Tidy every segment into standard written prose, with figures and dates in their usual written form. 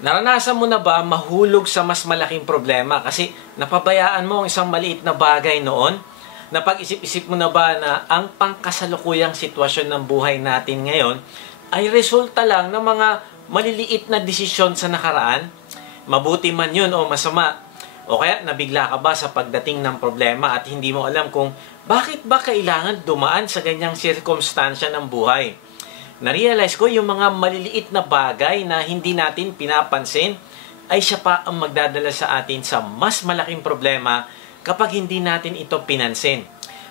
Naranasan mo na ba mahulog sa mas malaking problema kasi napabayaan mo ang isang maliit na bagay noon? Napag-isip-isip mo na ba na ang pangkasalukuyang sitwasyon ng buhay natin ngayon ay resulta lang ng mga maliliit na desisyon sa nakaraan? Mabuti man yun o masama. O kaya nabigla ka ba sa pagdating ng problema at hindi mo alam kung bakit ba kailangan dumaan sa ganyang sirkumstansya ng buhay? Na-realize ko yung mga maliliit na bagay na hindi natin pinapansin ay siya pa ang magdadala sa atin sa mas malaking problema kapag hindi natin ito pinansin.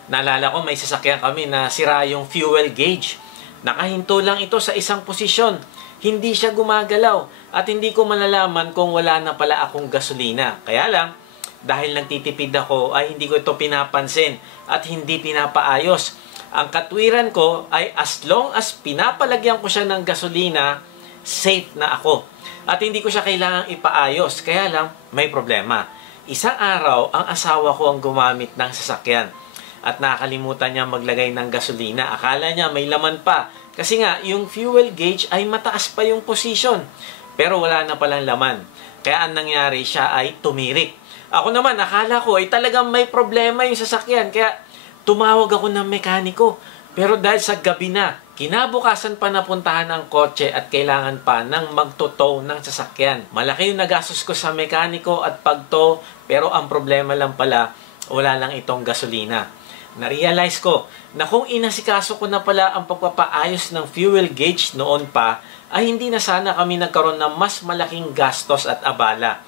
Naalala ko may sasakyan kami na sira yung fuel gauge. Nakahinto lang ito sa isang posisyon. Hindi siya gumagalaw at hindi ko malalaman kung wala na pala akong gasolina. Kaya lang, dahil nagtitipid ako ay hindi ko ito pinapansin at hindi pinapaayos. Ang katwiran ko ay as long as pinapalagyan ko siya ng gasolina, safe na ako. At hindi ko siya kailangang ipaayos, kaya lang may problema. Isang araw, ang asawa ko ang gumamit ng sasakyan. At nakakalimutan niya maglagay ng gasolina. Akala niya may laman pa. Kasi nga, yung fuel gauge ay mataas pa yung position. Pero wala na palang laman. Kaya ang nangyari siya ay tumirik. Ako naman, akala ko ay talagang may problema yung sasakyan. Kaya tumawag ako ng mekaniko. Pero dahil sa gabi na, kinabukasan pa napuntahan ang kotse at kailangan pa ng magtotow ng sasakyan. Malaki yung nagastos ko sa mekaniko at pagtow, pero ang problema lang pala, wala lang itong gasolina. Na-realize ko na kung inasikaso ko na pala ang pagpapaayos ng fuel gauge noon pa, ay hindi na sana kami nagkaroon ng mas malaking gastos at abala.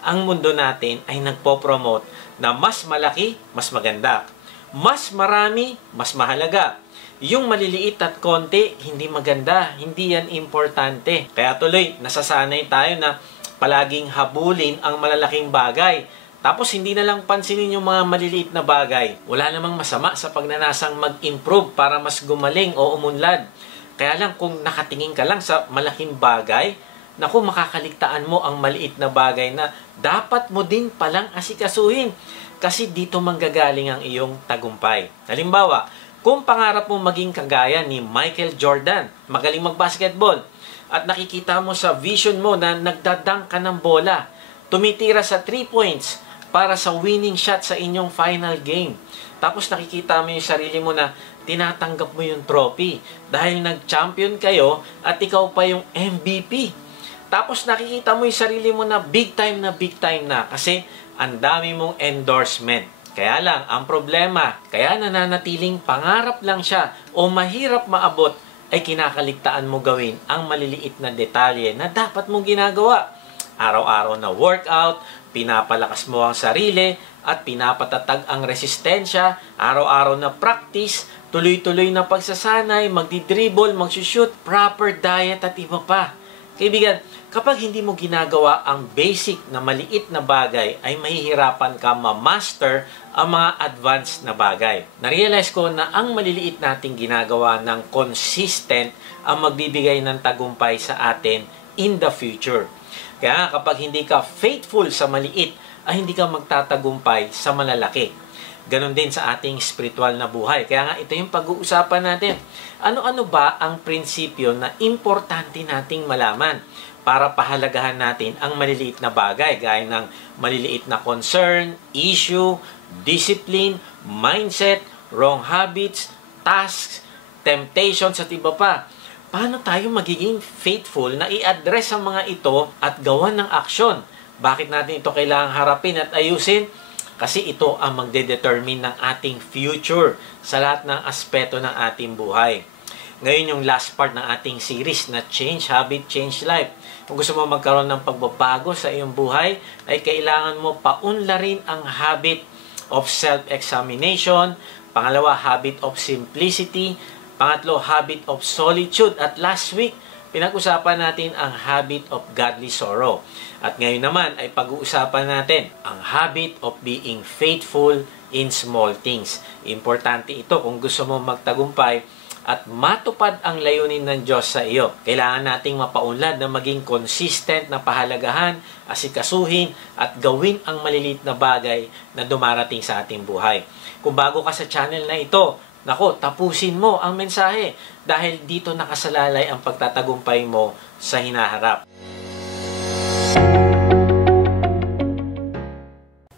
Ang mundo natin ay nagpo-promote na mas malaki, mas maganda. Mas marami, mas mahalaga. Yung maliliit at konti, hindi maganda. Hindi yan importante. Kaya tuloy, nasasanay tayo na palaging habulin ang malalaking bagay. Tapos hindi na lang pansinin yung mga maliliit na bagay. Wala namang masama sa pagnanasang mag-improve para mas gumaling o umunlad. Kaya lang kung nakatingin ka lang sa malaking bagay, naku, makakaligtaan mo ang maliit na bagay na dapat mo din palang asikasuhin. Kasi dito manggagaling ang iyong tagumpay. Halimbawa, kung pangarap mo maging kagaya ni Michael Jordan, magaling mag-basketball, at nakikita mo sa vision mo na nagdadunk ka ng bola, tumitira sa 3 points para sa winning shot sa inyong final game. Tapos nakikita mo yung sarili mo na tinatanggap mo yung trophy dahil nag-champion kayo at ikaw pa yung MVP. Tapos nakikita mo yung sarili mo na big time na kasi ang dami mong endorsement. Kaya lang, ang problema, kaya nananatiling pangarap lang siya o mahirap maabot ay kinakaligtaan mo gawin ang maliliit na detalye na dapat mong ginagawa. Araw-araw na workout, pinapalakas mo ang sarili at pinapatatag ang resistensya, araw-araw na practice, tuloy-tuloy na pagsasanay, magdi-dribble, magsushoot, proper diet at iba pa. Kaibigan, kapag hindi mo ginagawa ang basic na maliit na bagay, ay mahihirapan ka ma-master ang mga advanced na bagay. Na-realize ko na ang maliliit nating ginagawa ng consistent ang magbibigay ng tagumpay sa atin in the future. Kaya kapag hindi ka faithful sa maliit, ay hindi ka magtatagumpay sa malalaki. Ganon din sa ating spiritual na buhay. Kaya nga ito yung pag-uusapan natin. Ano-ano ba ang prinsipyo na importante nating malaman para pahalagahan natin ang maliliit na bagay gaya ng maliliit na concern, issue, discipline, mindset, wrong habits, tasks, temptations at iba pa. Paano tayo magiging faithful na i-address ang mga ito at gawan ng aksyon? Bakit natin ito kailangang harapin at ayusin? Kasi ito ang magde-determine ng ating future sa lahat ng aspeto ng ating buhay. Ngayon yung last part ng ating series na Change Habit, Change Life. Kung gusto mo magkaroon ng pagbabago sa iyong buhay, ay kailangan mo paunlarin ang habit of self-examination. Pangalawa, habit of simplicity. Pangatlo, habit of solitude. At last week, pinag-usapan natin ang habit of godly sorrow. At ngayon naman ay pag-uusapan natin ang habit of being faithful in small things. Importante ito kung gusto mo magtagumpay at matupad ang layunin ng Diyos sa iyo. Kailangan nating mapaunlad na maging consistent na pahalagahan, asikasuhin at gawin ang maliliit na bagay na dumarating sa ating buhay. Kung bago ka sa channel na ito, nako, tapusin mo ang mensahe dahil dito nakasalalay ang pagtatagumpay mo sa hinaharap.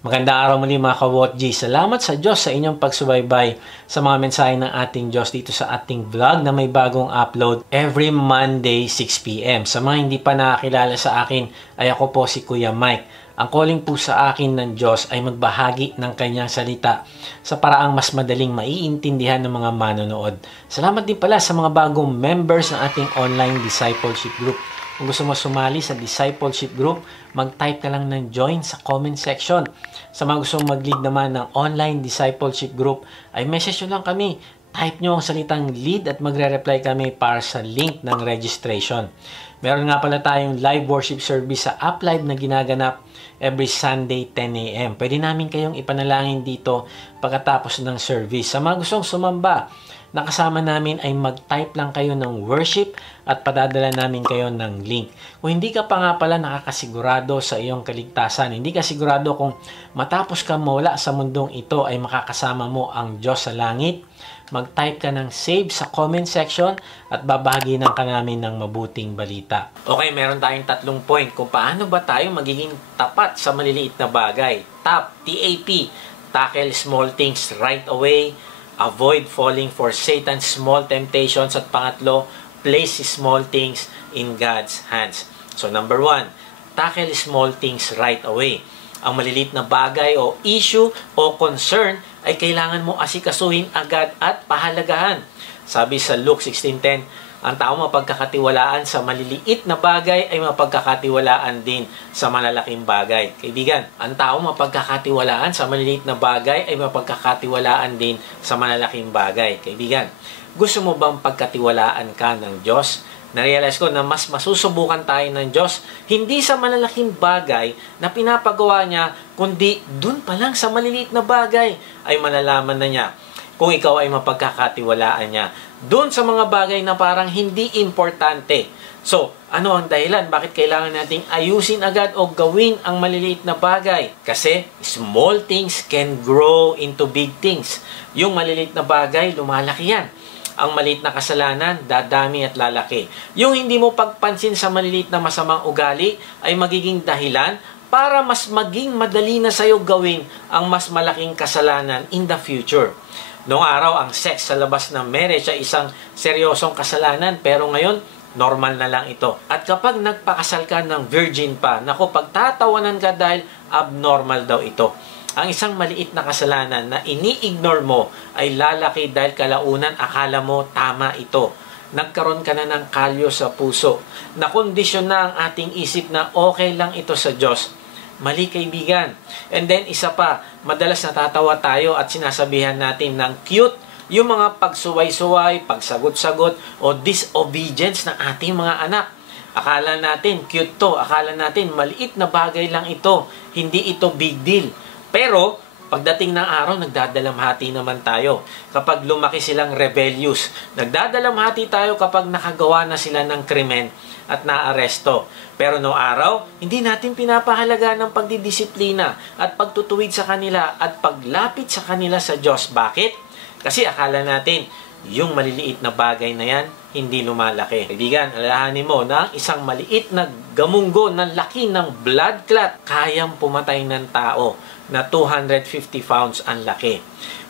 Magandang araw muli mga ka-What G. Salamat sa Diyos sa inyong pagsubaybay sa mga mensahe ng ating Diyos dito sa ating vlog na may bagong upload every Monday 6 p.m. Sa mga hindi pa nakakilala sa akin ay ako po si Kuya Mike. Ang calling po sa akin ng Diyos ay magbahagi ng kanyang salita sa paraang mas madaling maiintindihan ng mga manonood. Salamat din pala sa mga bagong members ng ating online discipleship group. Kung gusto mo sumali sa discipleship group, mag-type ka lang ng join sa comment section. Sa mga gusto mag-lead naman ng online discipleship group, ay message nyo lang kami. Type nyo ang salitang lead at magre-reply kami para sa link ng registration. Meron nga pala tayong live worship service sa UpLive na ginaganap every Sunday 10 a.m. Pwede namin kayong ipanalangin dito pagkatapos ng service. Sa mga gustong sumamba, nakasama namin ay mag-type lang kayo ng worship at padadala namin kayo ng link. Kung hindi ka pa nga pala nakakasigurado sa iyong kaligtasan, hindi ka sigurado kung matapos ka mawala sa mundong ito ay makakasama mo ang Diyos sa langit, mag-type ka ng save sa comment section at babahaginan ka namin ng mabuting balita. Okay, meron tayong 3 point kung paano ba tayo magiging tapat sa maliliit na bagay. TAP, tackle small things right away. Avoid falling for Satan's small temptations. At pangatlo, place small things in God's hands. So number 1, tackle small things right away. Ang maliliit na bagay o issue o concern ay kailangan mo asikasuhin agad at pahalagahan. Sabi sa Luke 16:10, ang tao mapagkakatiwalaan sa maliliit na bagay ay mapagkakatiwalaan din sa malalaking bagay. Kaibigan, ang tao mapagkakatiwalaan sa maliliit na bagay ay mapagkakatiwalaan din sa malalaking bagay. Kaibigan, gusto mo bang pagkatiwalaan ka ng Diyos? Narealize ko na mas masusubukan tayo ng Diyos hindi sa malalaking bagay na pinapagawa niya, kundi dun pa lang sa maliliit na bagay ay malalaman na niya kung ikaw ay mapagkakatiwalaan niya. Doon sa mga bagay na parang hindi importante. So, ano ang dahilan? Bakit kailangan nating ayusin agad o gawin ang maliliit na bagay? Kasi small things can grow into big things. Yung maliliit na bagay, lumalaki yan. Ang maliit na kasalanan, dadami at lalaki. Yung hindi mo pagpansin sa maliliit na masamang ugali ay magiging dahilan para mas maging madali na sa'yo gawin ang mas malaking kasalanan in the future. Noong araw, ang sex sa labas ng marriage ay isang seryosong kasalanan, pero ngayon, normal na lang ito. At kapag nagpakasal ka ng virgin pa, naku, pagtatawanan ka dahil abnormal daw ito. Ang isang maliit na kasalanan na ini-ignore mo ay lalaki dahil kalaunan akala mo tama ito. Nagkaroon ka na ng kalyo sa puso. Nakondisyon na ang ating isip na okay lang ito sa Diyos. Mali, kaibigan. And then isa pa, madalas natatawa tayo at sinasabihan natin ng cute yung mga pagsuway-suway, pagsagot-sagot o disobedience ng ating mga anak. Akala natin cute to, akala natin maliit na bagay lang ito, hindi ito big deal. Pero pagdating ng araw, nagdadalamhati naman tayo kapag lumaki silang rebellious. Nagdadalamhati tayo kapag nakagawa na sila ng krimen at naaresto. Pero no araw, hindi natin pinapahalaga ng pagdidisiplina at pagtutuwid sa kanila at paglapit sa kanila sa Diyos. Bakit? Kasi akala natin, yung maliliit na bagay na yan, hindi lumalaki. Kaibigan, alalahanin mo na isang maliit na gamunggo na laki ng blood clot, kayang pumatay ng tao na 250 pounds ang laki.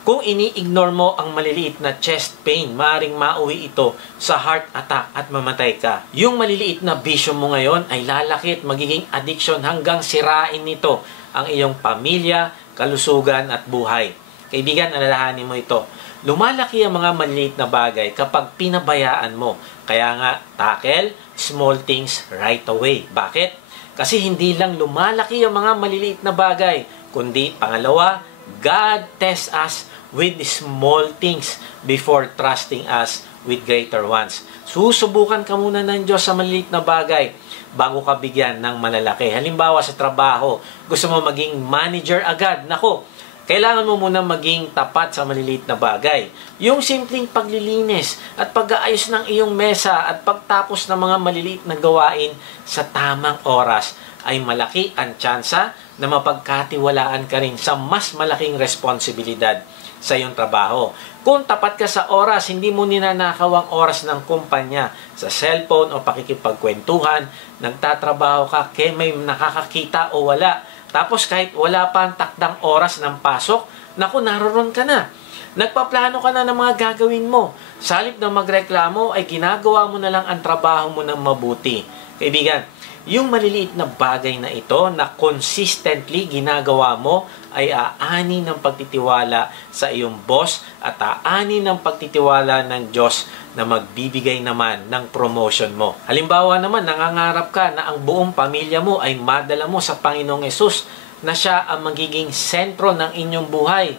Kung ini-ignore mo ang maliliit na chest pain, maaaring mauwi ito sa heart attack at mamatay ka. Yung maliliit na bisyo mo ngayon ay lalaki at magiging addiction hanggang sirain nito ang iyong pamilya, kalusugan at buhay. Kaibigan, alalahanin mo ito. Lumalaki ang mga maliliit na bagay kapag pinabayaan mo. Kaya nga, tackle small things right away. Bakit? Kasi hindi lang lumalaki ang mga maliliit na bagay, kundi pangalawa, God tests us with small things before trusting us with greater ones. Susubukan ka muna ng Diyos sa maliliit na bagay bago ka bigyan ng malalaki. Halimbawa sa trabaho, gusto mo maging manager agad. Nako, kailangan mo muna maging tapat sa maliliit na bagay. Yung simpleng paglilinis at pag-aayos ng iyong mesa at pagtapos ng mga maliliit na gawain sa tamang oras ay malaki ang tsansa na mapagkatiwalaan ka rin sa mas malaking responsibilidad. sa iyong trabaho. Kung tapat ka sa oras, hindi mo ninanakaw ang oras ng kumpanya sa cellphone o pakikipagkwentuhan, nagtatrabaho ka, kaya may nakakakita o wala. Tapos kahit wala pa ang takdang oras ng pasok, naku, naroon ka na. Nagpaplano ka na ng mga gagawin mo. Sa halip na magreklamo, ay ginagawa mo na lang ang trabaho mo ng mabuti. Kaibigan, yung maliliit na bagay na ito na consistently ginagawa mo ay aani ng pagtitiwala sa iyong boss at aani ng pagtitiwala ng Diyos na magbibigay naman ng promotion mo. Halimbawa naman, nangangarap ka na ang buong pamilya mo ay madala mo sa Panginoong Hesus na siya ang magiging sentro ng inyong buhay.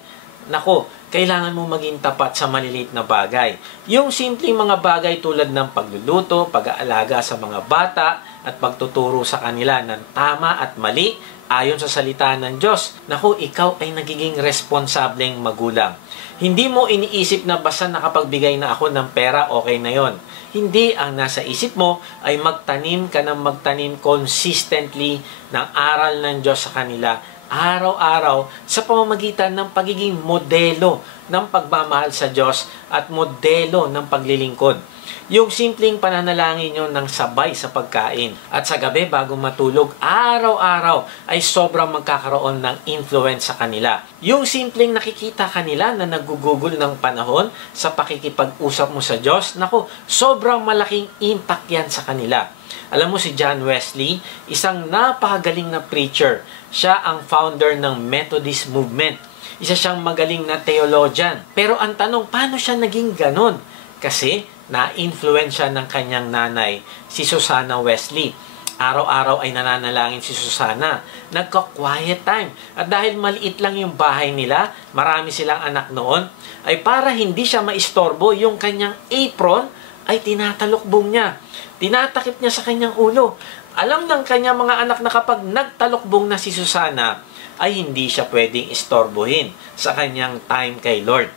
Nako, kailangan mo maging tapat sa maliliit na bagay. Yung simpleng mga bagay tulad ng pagluluto, pag-aalaga sa mga bata, at pagtuturo sa kanila ng tama at mali ayon sa salita ng Diyos. Naku, ikaw ay nagiging responsableng magulang. Hindi mo iniisip na basta nakapagbigay na ako ng pera, okay na yon. Hindi, ang nasa isip mo ay magtanim ka ng magtanim consistently ng aral ng Diyos sa kanila araw-araw sa pamamagitan ng pagiging modelo ng pagmamahal sa Diyos at modelo ng paglilingkod. Yung simpleng pananalangin nyo ng sabay sa pagkain at sa gabi bago matulog, araw-araw ay sobrang magkakaroon ng influence sa kanila. Yung simpleng nakikita kanila na nagugugol ng panahon sa pakikipag-usap mo sa Diyos, naku, sobrang malaking impact yan sa kanila. Alam mo si John Wesley, isang napakagaling na preacher. Siya ang founder ng Methodist movement. Isa siyang magaling na theologian. Pero ang tanong, paano siya naging ganon? Kasi na-influence siya ng kanyang nanay, si Susanna Wesley. Araw-araw ay nananalangin si Susana. Nagka-quiet time. At dahil maliit lang yung bahay nila, marami silang anak noon, ay para hindi siya maistorbo, yung kanyang apron ay tinatalokbong niya. Tinatakip niya sa kanyang ulo. Alam ng kanyang mga anak na kapag nagtalokbong na si Susana, ay hindi siya pwedeng istorbohin sa kanyang time kay Lord.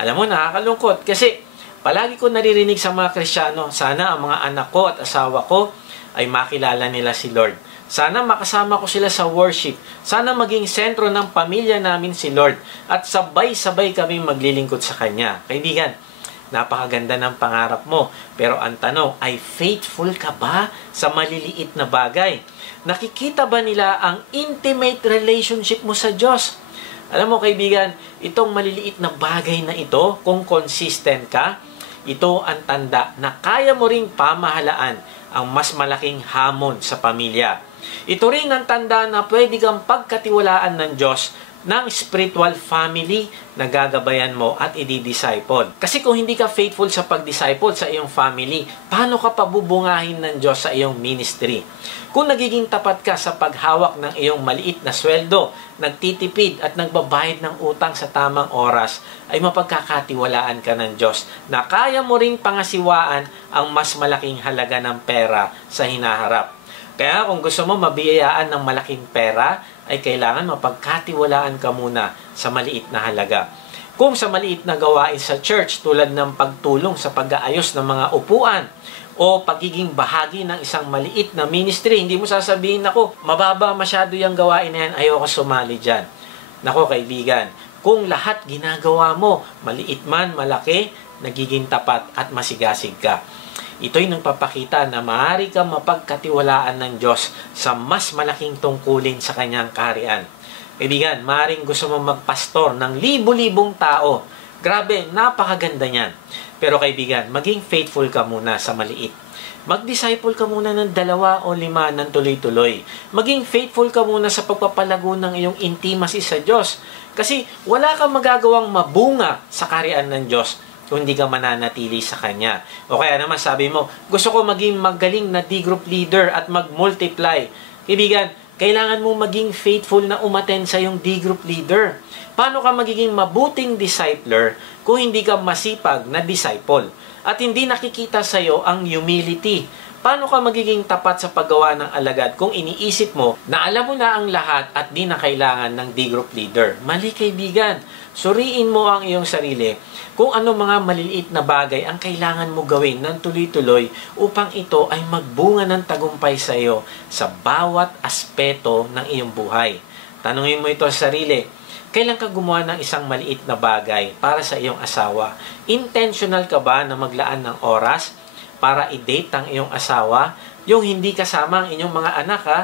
Alam mo, nakakalungkot kasi palagi ko naririnig sa mga Kristiyano, sana ang mga anak ko at asawa ko ay makilala nila si Lord. Sana makasama ko sila sa worship. Sana maging sentro ng pamilya namin si Lord. At sabay-sabay kami maglilingkod sa Kanya. Kaibigan, napakaganda ng pangarap mo. Pero ang tanong, ay faithful ka ba sa maliliit na bagay? Nakikita ba nila ang intimate relationship mo sa Diyos? Alam mo kaibigan, itong maliliit na bagay na ito, kung consistent ka, ito ang tanda na kaya mo ring pamahalaan ang mas malaking hamon sa pamilya. Ito rin ang tanda na pwede kang pagkatiwalaan ng Diyos ng spiritual family na gagabayan mo at i-disciple. Kasi kung hindi ka faithful sa pag-disciple sa iyong family, paano ka pabubungahin ng Diyos sa iyong ministry? Kung nagiging tapat ka sa paghawak ng iyong maliit na sweldo, nagtitipid at nagbabayad ng utang sa tamang oras, ay mapagkakatiwalaan ka ng Diyos na kaya mo ring pangasiwaan ang mas malaking halaga ng pera sa hinaharap. Kaya kung gusto mo mabiyayaan ng malaking pera, ay kailangan mapagkatiwalaan ka muna sa maliit na halaga. Kung sa maliit na gawain sa church tulad ng pagtulong sa pag-aayos ng mga upuan o pagiging bahagi ng isang maliit na ministry, hindi mo sasabihin, nako, mababa masyado yung gawain na yan, ayoko sumali dyan. Nako kaibigan, kung lahat ginagawa mo, maliit man, malaki, nagiging tapat at masigasig ka. Ito'y nagpapakita na maaari kang mapagkatiwalaan ng Diyos sa mas malaking tungkulin sa kanyang kaharian. Kaibigan, maaaring gusto mo magpastor ng libo-libong tao. Grabe, napakaganda niyan. Pero kaibigan, maging faithful ka muna sa maliit. Mag-disciple ka muna ng 2 o 5 ng tuloy-tuloy. Maging faithful ka muna sa pagpapalago ng iyong intimacy sa Diyos. Kasi wala kang magagawang mabunga sa kaharian ng Diyos kung hindi ka mananatili sa Kanya. O kaya naman sabi mo, gusto ko maging magaling na D-group leader at mag-multiply. Kaibigan, kailangan mo maging faithful na umattend sa yung D-group leader. Paano ka magiging mabuting discipler kung hindi ka masipag na disciple? At hindi nakikita sa iyo ang humility. Paano ka magiging tapat sa paggawa ng alagad kung iniisip mo na alam mo na ang lahat at di na kailangan ng D-group leader? Mali kaibigan. Suriin mo ang iyong sarili kung ano mga maliliit na bagay ang kailangan mo gawin ng tuloy-tuloy upang ito ay magbunga ng tagumpay sa iyo sa bawat aspeto ng iyong buhay. Tanungin mo ito sa sarili. Kailan ka gumawa ng isang maliit na bagay para sa iyong asawa? Intentional ka ba na maglaan ng oras para i-date ang iyong asawa? Yung hindi kasama ang inyong mga anak ha?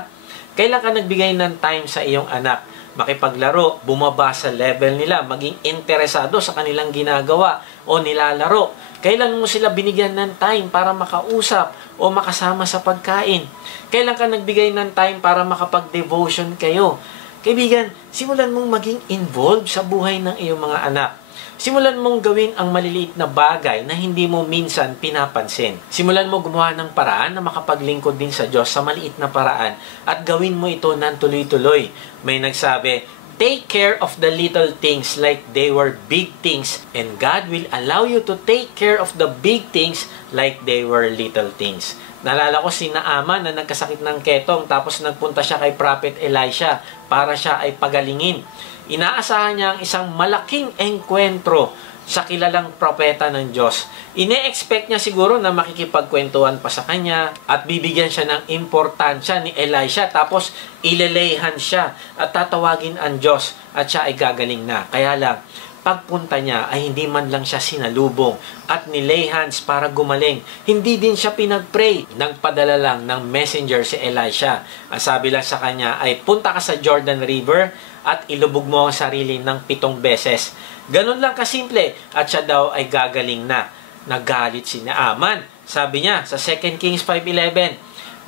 Kailan ka nagbigay ng time sa iyong anak? Makipaglaro, bumaba sa level nila, maging interesado sa kanilang ginagawa o nilalaro. Kailan mo sila binigyan ng time para makausap o makasama sa pagkain? Kailan ka nagbigay ng time para makapag-devotion kayo? Kaibigan, simulan mong maging involved sa buhay ng iyong mga anak. Simulan mong gawin ang maliliit na bagay na hindi mo minsan pinapansin. Simulan mo gumawa ng paraan na makapaglingkod din sa Diyos sa maliit na paraan at gawin mo ito ng tuloy-tuloy. May nagsabi, take care of the little things like they were big things, and God will allow you to take care of the big things like they were little things. Nalala ko si Naaman na nagkasakit ng ketong tapos nagpunta siya kay Prophet Elisha para siya ay pagalingin. Inaasahan niya ang isang malaking engkwentro sa kilalang propeta ng Diyos. Ine-expect niya siguro na makikipagkwentuhan pa sa kanya at bibigyan siya ng importansya ni Elisha tapos ilelehan siya at tatawagin ang Diyos at siya ay gagaling na. Kaya lang, pagpunta niya ay hindi man lang siya sinalubong at nilay hands para gumaling. Hindi din siya pinag-pray. Nagpadala lang ng messenger si Elisha. Ang sabi lang sa kanya ay punta ka sa Jordan River at ilubog mo ang sarili ng 7 beses. Ganun lang kasimple at siya daw ay gagaling na. Nagalit si Naaman. Sabi niya sa 2 Kings 5:11,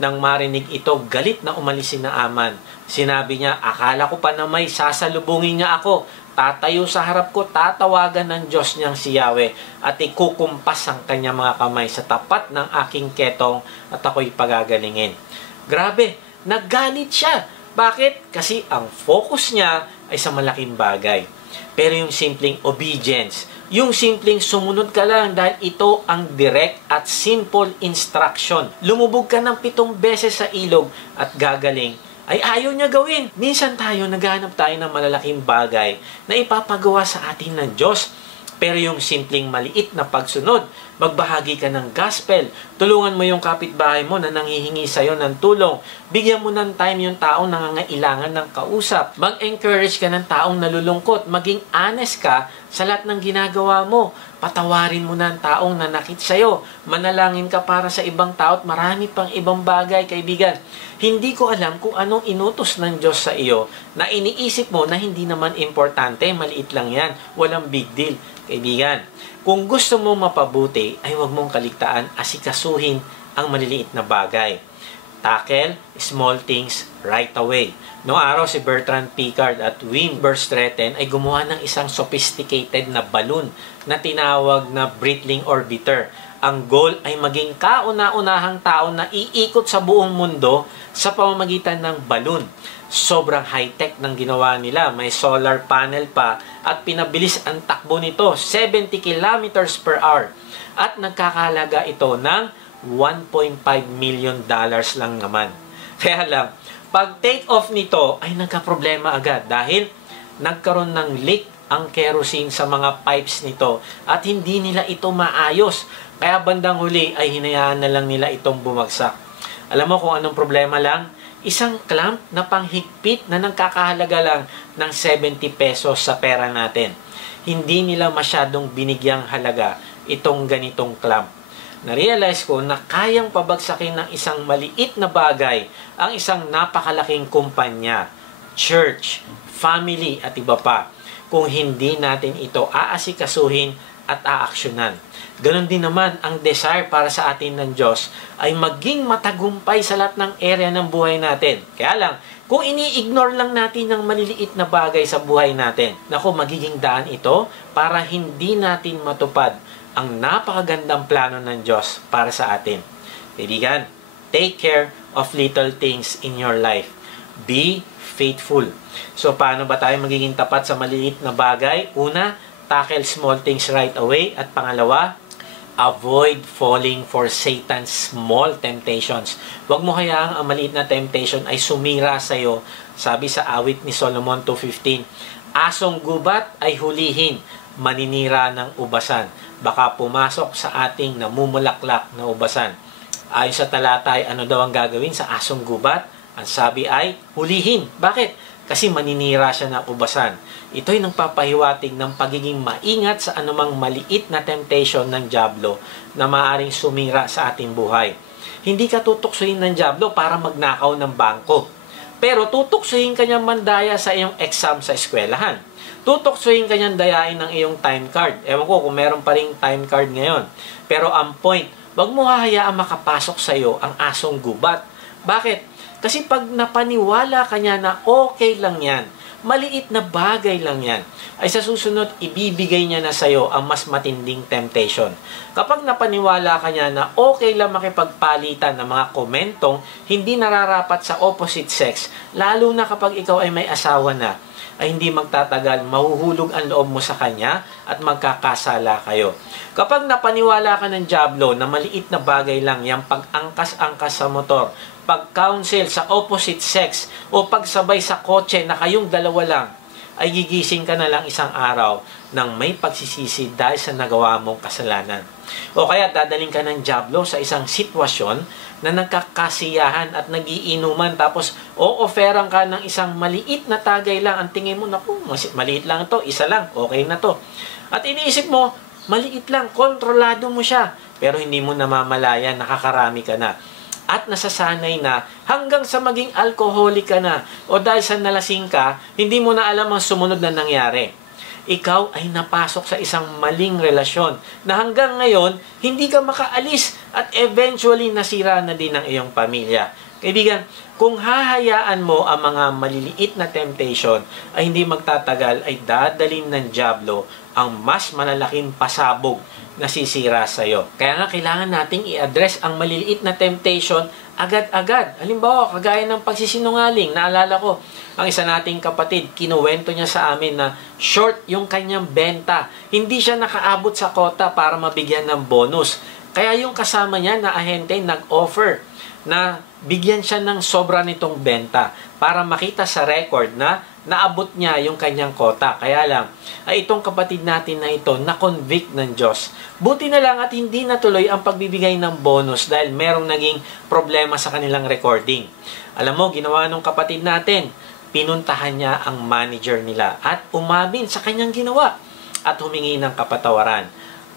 nang marinig ito, galit na umalis si Naaman. Sinabi niya, akala ko pa na may sasalubungin niya ako. Tatayo sa harap ko, tatawagan ng Diyos niyang si Yahweh at ikukumpas ang kanyang mga kamay sa tapat ng aking ketong at ako'y pagagalingin. Grabe, naggalit siya. Bakit? Kasi ang focus niya ay sa malaking bagay. Pero yung simpleng obedience, yung simpleng sumunod ka lang dahil ito ang direct at simple instruction. Lumubog ka ng 7 beses sa ilog at gagaling, ay ayaw niya gawin. Minsan tayo, naghahanap tayo ng malalaking bagay na ipapagawa sa atin ng Diyos. Pero yung simpleng maliit na pagsunod, magbahagi ka ng gospel, tulungan mo yung kapitbahay mo na nanghihingi sa'yo ng tulong, bigyan mo ng time yung taong nangangailangan ng kausap, mag-encourage ka ng taong nalulungkot, maging honest ka sa lahat ng ginagawa mo, patawarin mo na ang taong nanakit sa'yo, manalangin ka para sa ibang tao at marami pang ibang bagay, kaibigan. Hindi ko alam kung anong inutos ng Diyos sa iyo na iniisip mo na hindi naman importante, maliit lang yan, walang big deal. Kaibigan, kung gusto mo mapabuti, ay huwag mong kaligtaan asikasuhin ang maliliit na bagay. Tackle small things right away. Noong araw si Bertrand Piccard at Wim Verstraeten ay gumawa ng isang sophisticated na balloon na tinawag na Breitling Orbiter. Ang goal ay maging kauna-unahang tao na iikot sa buong mundo sa pamamagitan ng balloon. Sobrang high-tech ng ginawa nila. May solar panel pa at pinabilis ang takbo nito 70 kilometers per hour. At nagkakahalaga ito ng $1.5 million lang naman. Kaya lang, pag take off nito ay nagka-problema agad dahil nagkaroon ng leak ang kerosene sa mga pipes nito at hindi nila ito maayos. Kaya bandang huli ay hinayaan na lang nila itong bumagsak. Alam mo kung anong problema lang? Isang clamp na panghigpit na nagkakahalaga lang ng 70 pesos sa pera natin. Hindi nila masyadong binigyang halaga itong ganitong clamp. Na-realize ko na kayang pabagsakin ng isang maliit na bagay ang isang napakalaking kumpanya, church, family at iba pa kung hindi natin ito aasikasuhin at aaksyonan. Ganon din naman ang desire para sa atin ng Diyos ay maging matagumpay sa lahat ng area ng buhay natin. Kaya lang, kung ini-ignore lang natin ang maliliit na bagay sa buhay natin, naku, magiging daan ito para hindi natin matupad ang napakagandang plano ng Diyos para sa atin. Kaibigan, take care of little things in your life. Be faithful. So, paano ba tayo magiging tapat sa maliliit na bagay? Una, tackle small things right away. At pangalawa, avoid falling for Satan's small temptations. Huwag mo hayaang ang maliit na temptation ay sumira sa iyo. Sabi sa awit ni Solomon 2:15, asong gubat ay hulihin, maninira ng ubasan. Baka pumasok sa ating namumulaklak na ubasan. Ayon sa talata ay ano daw ang gagawin sa asong gubat? Ang sabi ay hulihin. Bakit? kasi maninira siya ng ubasan. Ito'y nagpapahiwatig ng pagiging maingat sa anumang maliit na temptation ng dyablo na maaaring sumira sa ating buhay. Hindi ka tutuksohin ng dyablo para magnakaw ng bangko. Pero tutuksohin ka niyang mandaya sa iyong exam sa eskwelahan. Tutuksohin ka niyang dayain ng iyong time card. Ewan ko kung meron pa ring time card ngayon. Pero ang point, wag mo hahayaang makapasok sa iyo ang asong gubat. Bakit? Kasi pag napaniwala ka niya na okay lang yan, maliit na bagay lang yan, ay sa susunod, ibibigay niya na sa iyo ang mas matinding temptation. Kapag napaniwala ka niya na okay lang makipagpalitan ng mga komentong hindi nararapat sa opposite sex, lalo na kapag ikaw ay may asawa na, ay hindi magtatagal, mahuhulog ang loob mo sa kanya at magkakasala kayo. Kapag napaniwala ka ng dyablo na maliit na bagay lang yung pag-angkas-angkas sa motor, pag-counsel sa opposite sex, o pagsabay sa kotse na kayong dalawa lang, ay gigising ka na lang isang araw nang may pagsisisi dahil sa nagawa mong kasalanan. O kaya dadaling ka ng dyablo sa isang sitwasyon na nagkakasiyahan at nagiinuman, tapos o-offeran ka ng isang maliit na tagay lang. Ang tingin mo, naku, maliit lang to, isa lang, okay na to. At iniisip mo, maliit lang, kontrolado mo siya, pero hindi mo namamalaya, nakakarami ka na. At nasasanay na hanggang sa maging alcoholic ka na o dahil sa nalasing ka, hindi mo na alam ang sumunod na nangyari. Ikaw ay napasok sa isang maling relasyon na hanggang ngayon hindi ka makaalis at eventually nasira na din ang iyong pamilya. Kaibigan, kung hahayaan mo ang mga maliliit na temptation ay hindi magtatagal ay dadalhin ng dyablo ang mas malalaking pasabog na sisira sa iyo. Kaya nga kailangan nating i-address ang maliliit na temptation agad-agad. Halimbawa, kagaya ng pagsisinungaling. Naalala ko, ang isa nating kapatid, kinuwento niya sa amin na short yung kanyang benta. Hindi siya nakaabot sa kota para mabigyan ng bonus. Kaya yung kasama niya na ahente nag-offer na bigyan siya ng sobra nitong benta para makita sa record na naabot niya yung kanyang kota. Kaya lang, ay itong kapatid natin na ito na-convict ng Diyos. Buti na lang at hindi natuloy ang pagbibigay ng bonus dahil merong naging problema sa kanilang recording. Alam mo, ginawa nung kapatid natin, pinuntahan niya ang manager nila at umamin sa kanyang ginawa at humingi ng kapatawaran.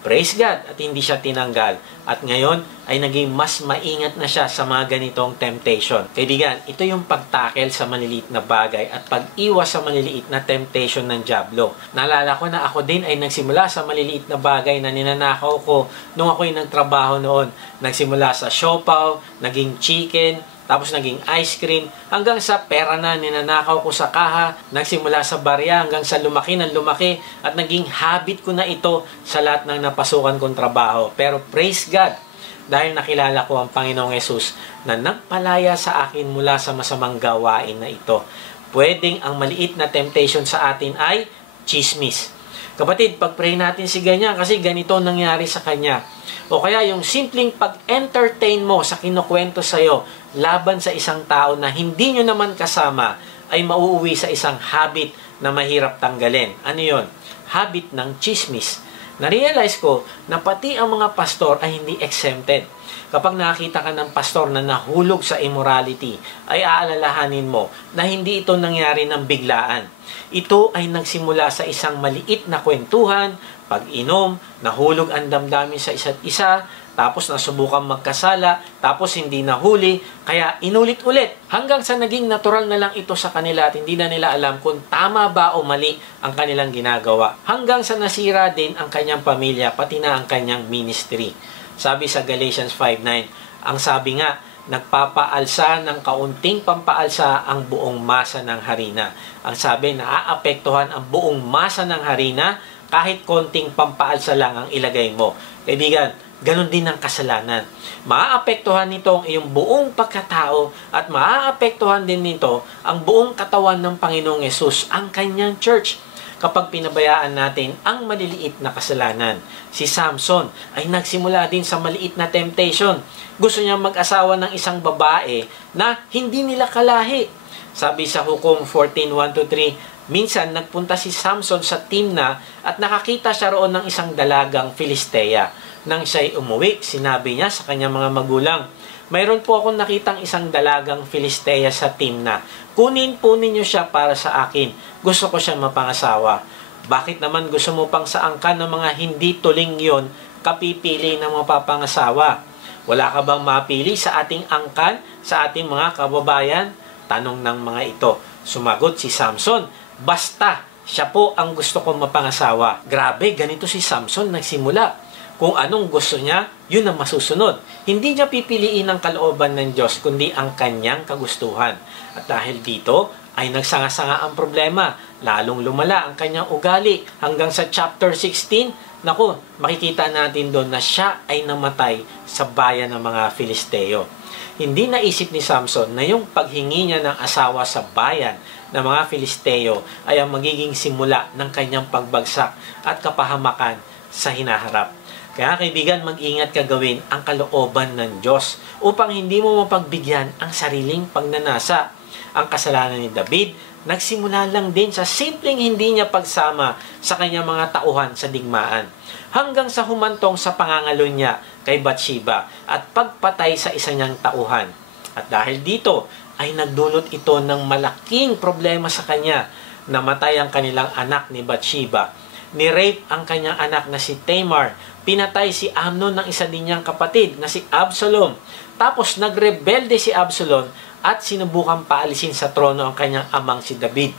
Praise God at hindi siya tinanggal. At ngayon ay naging mas maingat na siya sa mga ganitong temptation. Kaibigan, ito yung pagtakel sa maliliit na bagay at pag-iwas sa maliliit na temptation ng dyablo. Naalala ko na ako din ay nagsimula sa maliliit na bagay na ninanakaw ko nung ako'y nagtrabaho noon. Nagsimula sa siopaw, naging chicken, tapos naging ice cream, hanggang sa pera na ninanakaw ko sa kaha, nagsimula sa barya hanggang sa lumaki ng lumaki, at naging habit ko na ito sa lahat ng napasukan kong trabaho. Pero praise God, dahil nakilala ko ang Panginoong Yesus na nagpalaya sa akin mula sa masamang gawain na ito. Pwedeng ang maliit na temptation sa atin ay chismis. Kapatid, pag-pray natin si ganyan kasi ganito nangyari sa kanya. O kaya yung simpleng pag-entertain mo sa kinukwento sa'yo laban sa isang tao na hindi nyo naman kasama ay mauuwi sa isang habit na mahirap tanggalin. Ano yon? Habit ng chismis. Na-realize ko na pati ang mga pastor ay hindi exempted. Kapag nakita ka ng pastor na nahulog sa immorality, ay aalalahanin mo na hindi ito nangyari ng biglaan. Ito ay nagsimula sa isang maliit na kwentuhan, pag-inom, nahulog ang damdamin sa isa't isa, tapos nasubukan magkasala, tapos hindi nahuli, kaya inulit-ulit hanggang sa naging natural na lang ito sa kanila at hindi na nila alam kung tama ba o mali ang kanilang ginagawa. Hanggang sa nasira din ang kanyang pamilya, pati na ang kanyang ministry. Sabi sa Galatians 5:9, ang sabi nga, nagpapaalsa ng kaunting pampaalsa ang buong masa ng harina. Ang sabi, naaapektuhan ang buong masa ng harina kahit konting pampaalsa lang ang ilagay mo. Kaibigan, ganun din ang kasalanan. Maaapektuhan nito ang iyong buong pagkatao at maaapektuhan din nito ang buong katawan ng Panginoong Yesus, ang kanyang church, kapag pinabayaan natin ang maliliit na kasalanan. Si Samson ay nagsimula din sa maliit na temptation. Gusto niya mag-asawa ng isang babae na hindi nila kalahi. Sabi sa Hukom 14:1-3, minsan nagpunta si Samson sa Timna at nakakita siya roon ng isang dalagang Filistea. Nang siya'y umuwi, sinabi niya sa kanyang mga magulang, mayroon po akong nakitang isang dalagang Filistea sa Timna. Kunin po ninyo siya para sa akin. Gusto ko siya mapangasawa. Bakit naman gusto mo pang sa angkan ng mga hindi tuling yon kapipili ng mapapangasawa? Wala ka bang mapili sa ating angkan, sa ating mga kababayan? Tanong ng mga ito. Sumagot si Samson, basta, siya po ang gusto kong mapangasawa. Grabe, ganito si Samson nagsimula. Kung anong gusto niya, yun ang masusunod. Hindi niya pipiliin ang kalooban ng Diyos, kundi ang kanyang kagustuhan. At dahil dito, ay nagsanga-sanga ang problema. Lalong lumala ang kanyang ugali. Hanggang sa chapter 16, naku, makikita natin doon na siya ay namatay sa bayan ng mga Filisteo. Hindi naisip ni Samson na yung paghingi niya ng asawa sa bayan ng mga Filisteo ay ang magiging simula ng kanyang pagbagsak at kapahamakan sa hinaharap. Kaya kaibigan, mag-ingat ka gawin ang kalooban ng Diyos upang hindi mo mapagbigyan ang sariling pagnanasa. Ang kasalanan ni David, nagsimula lang din sa simpleng hindi niya pagsama sa kanyang mga tauhan sa digmaan. Hanggang sa humantong sa pangangalo niya kay Bathsheba at pagpatay sa isa niyang tauhan. At dahil dito, ay nagdulot ito ng malaking problema sa kanya. Namatay ang kanilang anak ni Bathsheba. Ni-rape ang kanyang anak na si Tamar. Pinatay si Amnon ng isa din niyang kapatid na si Absalom. Tapos nagrebelde si Absalom at sinubukang paalisin sa trono ang kanyang amang si David.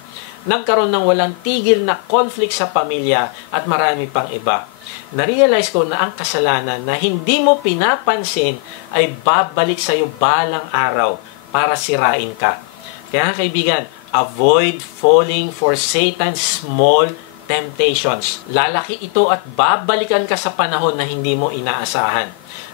Nagkaroon ng walang tigil na conflict sa pamilya at marami pang iba. Narealize ko na ang kasalanan na hindi mo pinapansin ay babalik sa iyo balang araw para sirain ka. Kaya kaibigan, avoid falling for Satan's small temptations. Lalaki ito at babalikan ka sa panahon na hindi mo inaasahan.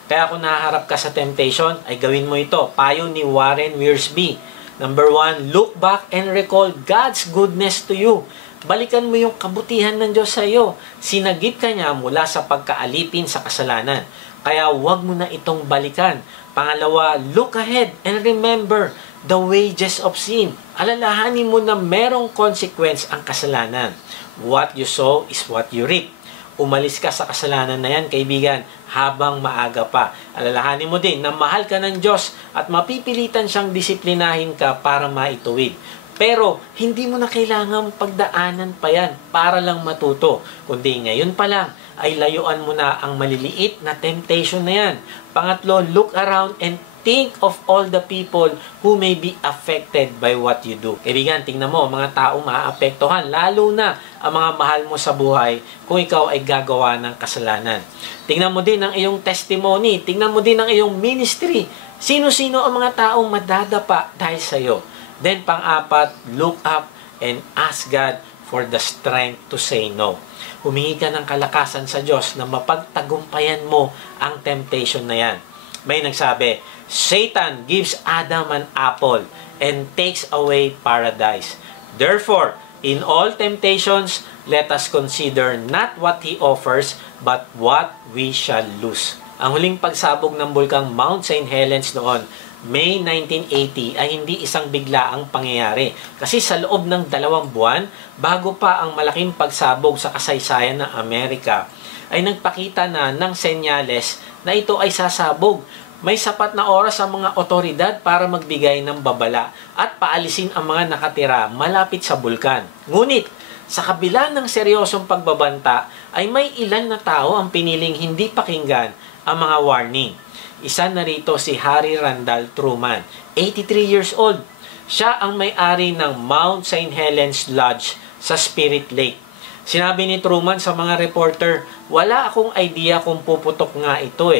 Kaya kung nahaharap ka sa temptation, ay gawin mo ito. Payo ni Warren Wiersbe. Number 1, look back and recall God's goodness to you. Balikan mo yung kabutihan ng Diyos sa iyo. Sinagip ka niya mula sa pagkaalipin sa kasalanan. Kaya huwag mo na itong balikan. Pangalawa, look ahead and remember the wages of sin. Alalahanin mo na merong consequence ang kasalanan. What you sow is what you reap. Umalis ka sa kasalanan na yan, kaibigan, habang maaga pa. Alalahanin mo din na mahal ka ng Diyos at mapipilitan siyang disiplinahin ka para maituwid. Pero, hindi mo na kailangang pagdaanan pa yan para lang matuto. Kundi ngayon pa lang, ay layuan mo na ang maliliit na temptation na yan. Pangatlo, look around and think of all the people who may be affected by what you do. Kaibigan, tingnan mo, mga taong maaapektuhan, lalo na ang mga mahal mo sa buhay kung ikaw ay gagawa ng kasalanan. Tingnan mo din ang iyong testimony, tingnan mo din ang iyong ministry. Sino-sino ang mga taong madadapa dahil sa iyo. Then, pang-apat, look up and ask God for the strength to say no. Humingi ka ng kalakasan sa Diyos na mapagtagumpayan mo ang temptation na yan. May nagsabi, Satan gives Adam an apple and takes away paradise. Therefore, in all temptations, let us consider not what he offers, but what we shall lose. Ang huling pagsabog ng bulkang Mount St. Helens noon, May 1980, ay hindi isang biglaang pangyayari. Kasi sa loob ng 2 buwan, bago pa ang malaking pagsabog sa kasaysayan ng Amerika, ay nagpakita na ng senyales na ito ay sasabog. May sapat na oras ang mga otoridad para magbigay ng babala at paalisin ang mga nakatira malapit sa bulkan. Ngunit, sa kabila ng seryosong pagbabanta, ay may ilan na tao ang piniling hindi pakinggan ang mga warning. Isa na rito si Harry Randall Truman, 83 years old. Siya ang may-ari ng Mount St. Helens Lodge sa Spirit Lake. Sinabi ni Truman sa mga reporter, wala akong idea kung puputok nga ito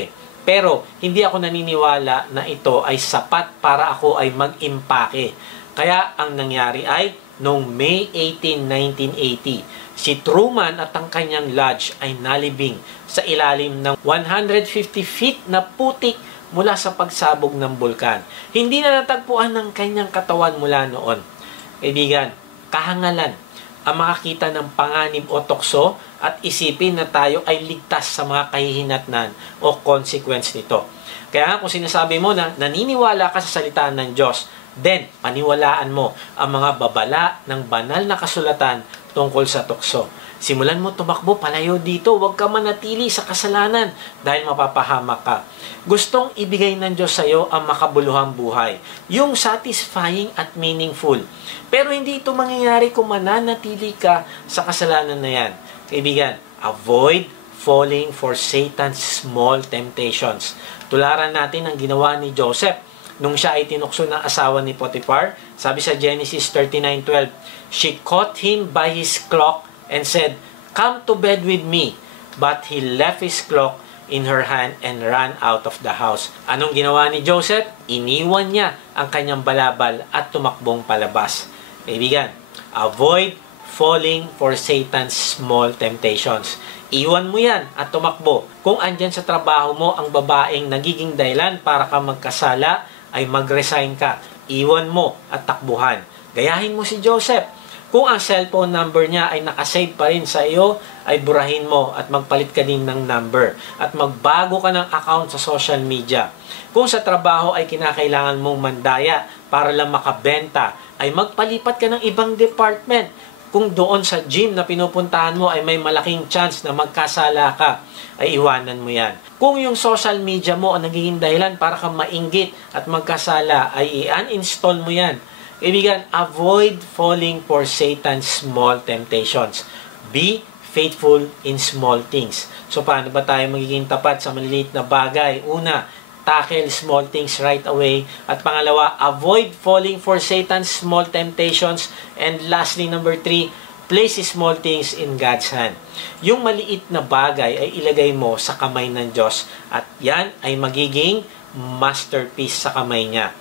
Pero hindi ako naniniwala na ito ay sapat para ako ay mag-impake. Kaya ang nangyari ay noong May 18, 1980, si Truman at ang kanyang lodge ay nalibing sa ilalim ng 150 feet na putik mula sa pagsabog ng bulkan. Hindi na natagpuan ng kanyang katawan mula noon. Kaibigan, kahangalan ang makakita ng panganib o tukso at isipin na tayo ay ligtas sa mga kahihinatnan o consequence nito. Kaya kung sinasabi mo na naniniwala ka sa salita ng Diyos, then paniwalaan mo ang mga babala ng banal na kasulatan tungkol sa tukso. Simulan mo tumakbo palayo dito, huwag ka manatili sa kasalanan dahil mapapahamak ka. Gustong ibigay ng Diyos sa iyo ang makabuluhang buhay, yung satisfying at meaningful. Pero hindi ito mangyayari kung mananatili ka sa kasalanan na yan. Kaibigan, avoid falling for Satan's small temptations. Tularan natin ang ginawa ni Joseph nung siya ay tinukso ng asawa ni Potiphar. Sabi sa Genesis 39:12, she caught him by his cloak and said, "Come to bed with me." But he left his cloak in her hand and ran out of the house. Anong ginawa ni Joseph? Iniwan niya ang kanyang balabal at tumakbong palabas. Kaibigan, avoid falling for Satan's small temptations. Iwan mo yan at tumakbo. Kung andyan sa trabaho mo ang babaeng nagiging dahilan para ka magkasala, ay mag-resign ka. Iwan mo at takbuhan. Gayahin mo si Joseph. Kung ang cellphone number niya ay nakasave pa rin sa iyo, ay burahin mo at magpalit ka din ng number. At magbago ka ng account sa social media. Kung sa trabaho ay kinakailangan mong mandaya para lang makabenta, ay magpalipat ka ng ibang department. Kung doon sa gym na pinupuntahan mo ay may malaking chance na magkasala ka, ay iwanan mo yan. Kung yung social media mo ang nagiging dahilan para kang mainggit at magkasala, ay i-uninstall mo yan. Kaibigan, avoid falling for Satan's small temptations. Be faithful in small things. So, paano ba tayo magiging tapat sa maliliit na bagay? Una, tackle small things right away. At pangalawa, avoid falling for Satan's small temptations. And lastly, number 3, place small things in God's hand. Yung maliit na bagay ay ilagay mo sa kamay ng Diyos. At yan ay magiging masterpiece sa kamay niya.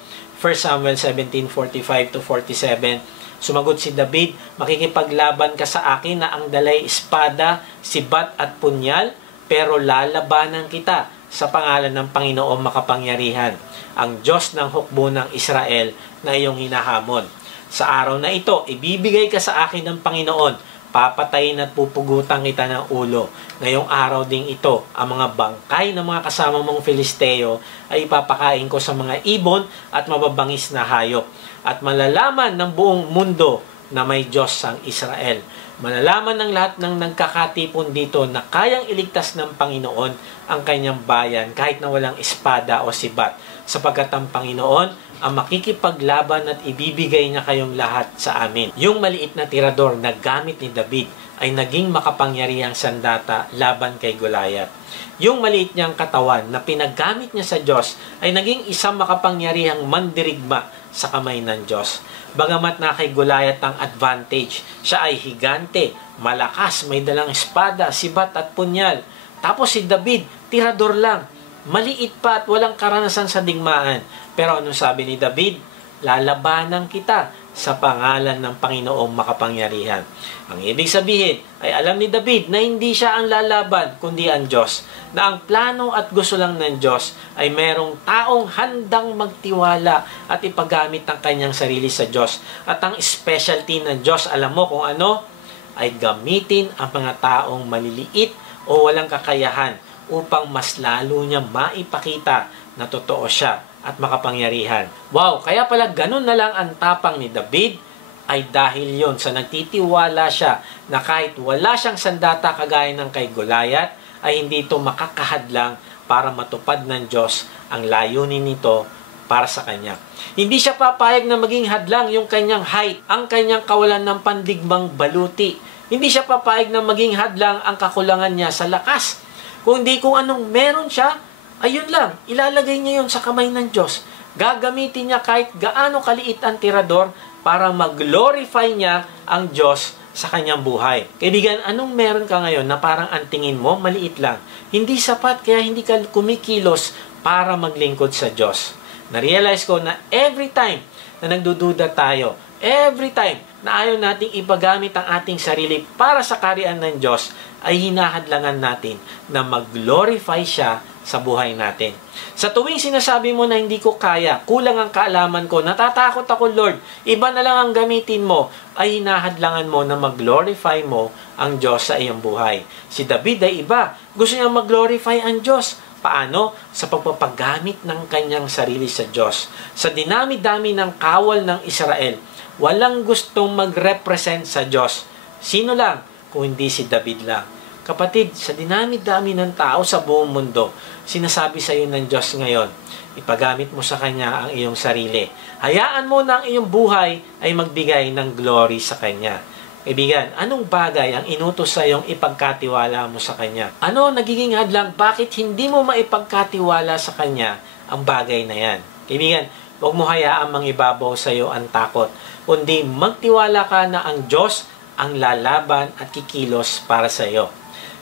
1 Samuel 17:45-47, sumagot si David, makikipaglaban ka sa akin na ang dalay espada, sibat at punyal, pero lalabanan kita sa pangalan ng Panginoong makapangyarihan, ang Diyos ng hukbo ng Israel na iyong hinahamon. Sa araw na ito, ibibigay ka sa akin ng Panginoon, papatayin at pupugutan kita ng ulo. Ngayong araw ding ito, ang mga bangkay ng mga kasama mong Filisteo ay ipapakain ko sa mga ibon at mababangis na hayop. At malalaman ng buong mundo na may Diyos ang Israel. Malalaman ng lahat ng nagkakatipon dito na kayang iligtas ng Panginoon ang kanyang bayan kahit na walang espada o sibat. Sapagkat ang Panginoon ang makikipaglaban at ibibigay niya kayong lahat sa amin. Yung maliit na tirador na gamit ni David ay naging makapangyarihang sandata laban kay Goliath. Yung maliit niyang katawan na pinagamit niya sa Diyos ay naging isang makapangyarihang mandirigma sa kamay ng Diyos. Bagamat na kay Goliath ang advantage, siya ay higante, malakas, may dalang espada, sibat at punyal. Tapos si David, tirador lang, maliit pa at walang karanasan sa digmaan. Pero anong sabi ni David? Lalabanan kita sa pangalan ng Panginoong makapangyarihan. Ang ibig sabihin ay alam ni David na hindi siya ang lalaban kundi ang Diyos. Na ang plano at gusto lang ng Diyos ay merong taong handang magtiwala at ipagamit ang kanyang sarili sa Diyos. At ang specialty ng Diyos, alam mo kung ano? Ay gamitin ang mga taong maliliit o walang kakayahan upang mas lalo niya maipakita na totoo siya at makapangyarihan. Wow, kaya pala ganun na lang ang tapang ni David ay dahil yon sa nagtitiwala siya na kahit wala siyang sandata kagaya ng kay Goliath, ay hindi ito makakahadlang para matupad ng Diyos ang layunin nito para sa kanya. Hindi siya papayag na maging hadlang yung kanyang height, ang kanyang kawalan ng pandigmang baluti. Hindi siya papayag na maging hadlang ang kakulangan niya sa lakas. Kundi kung anong meron siya, ayun lang, ilalagay niya yun sa kamay ng Diyos. Gagamitin niya kahit gaano kaliit ang tirador para mag-glorify niya ang Diyos sa kanyang buhay. Kaibigan, anong meron ka ngayon na parang ang tingin mo, maliit lang? Hindi sapat, kaya hindi ka kumikilos para maglingkod sa Diyos. Na-realize ko na every time na nagdududa tayo, every time na ayaw nating ipagamit ang ating sarili para sa kaharian ng Diyos, ay hinahadlangan natin na mag-glorify siya sa buhay natin. Sa tuwing sinasabi mo na hindi ko kaya, kulang ang kaalaman ko, natatakot ako Lord, iba na lang ang gamitin mo, ay hinahadlangan mo na mag-glorify mo ang Diyos sa iyong buhay. Si David ay iba, gusto niya mag-glorify ang Diyos. Paano? Sa pagpapagamit ng kanyang sarili sa Diyos. Sa dinami-dami ng kawal ng Israel, walang gustong mag-represent sa Diyos. Sino lang kung hindi si David lang? Kapatid, sa dinami-dami ng tao sa buong mundo, sinasabi sa iyo ng Diyos ngayon, ipagamit mo sa Kanya ang iyong sarili. Hayaan mo na ang iyong buhay ay magbigay ng glory sa Kanya. Kaibigan, anong bagay ang inutos sa iyong ipagkatiwala mo sa Kanya? Ano nagiging hadlang? Bakit hindi mo maipagkatiwala sa Kanya ang bagay na yan? Kaibigan, huwag mo hayaang mangibabaw sa iyo ang takot, kundi magtiwala ka na ang Diyos ang lalaban at kikilos para sa iyo.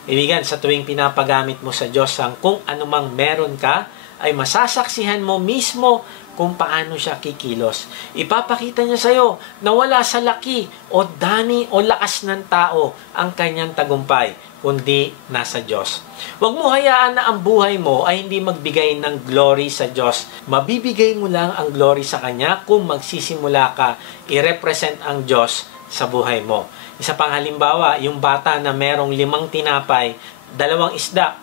Kaibigan, sa tuwing pinapagamit mo sa Diyos ang kung anumang meron ka, ay masasaksihan mo mismo kung paano siya kikilos. Ipapakita niya sa iyo na wala sa laki o dami o lakas ng tao ang kanyang tagumpay, kundi nasa Diyos. Huwag mo hayaan na ang buhay mo ay hindi magbigay ng glory sa Diyos. Mabibigay mo lang ang glory sa Kanya kung magsisimula ka i-represent ang Diyos sa buhay mo. Isa pang halimbawa, yung bata na merong 5 tinapay, 2 isda,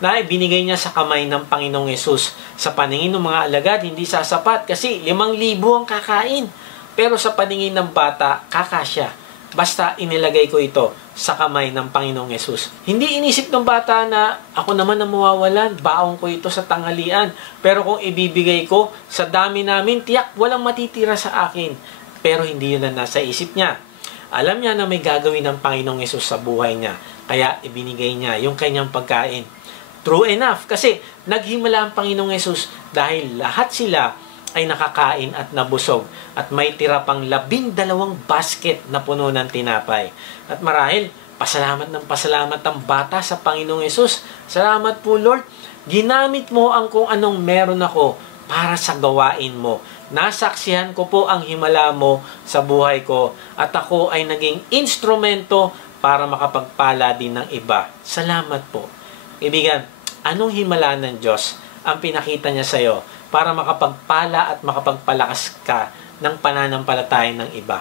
na ibinigay niya sa kamay ng Panginoong Yesus. Sa paningin ng mga alagad, hindi sasapat kasi 5,000 ang kakain. Pero sa paningin ng bata, kakasya. Basta inilagay ko ito sa kamay ng Panginoong Yesus. Hindi inisip ng bata na ako naman ang mawawalan, baong ko ito sa tanghalian. Pero kung ibibigay ko sa dami namin, tiyak walang matitira sa akin. Pero hindi yun ang nasa isip niya. Alam niya na may gagawin ng Panginoong Yesus sa buhay niya. Kaya ibinigay niya yung kanyang pagkain. True enough, kasi naghimala ang Panginoong Yesus dahil lahat sila ay nakakain at nabusog at may tira pang 12 basket na puno ng tinapay. At marahil, pasalamat ng pasalamat ang bata sa Panginoong Yesus. Salamat po Lord, ginamit mo ang kung anong meron ako para sa gawain mo. Nasaksihan ko po ang himala mo sa buhay ko at ako ay naging instrumento para makapagpala din ng iba. Salamat po. Kaibigan, anong himala ng Diyos ang pinakita niya sa iyo para makapagpala at makapagpalakas ka ng pananampalataya ng iba?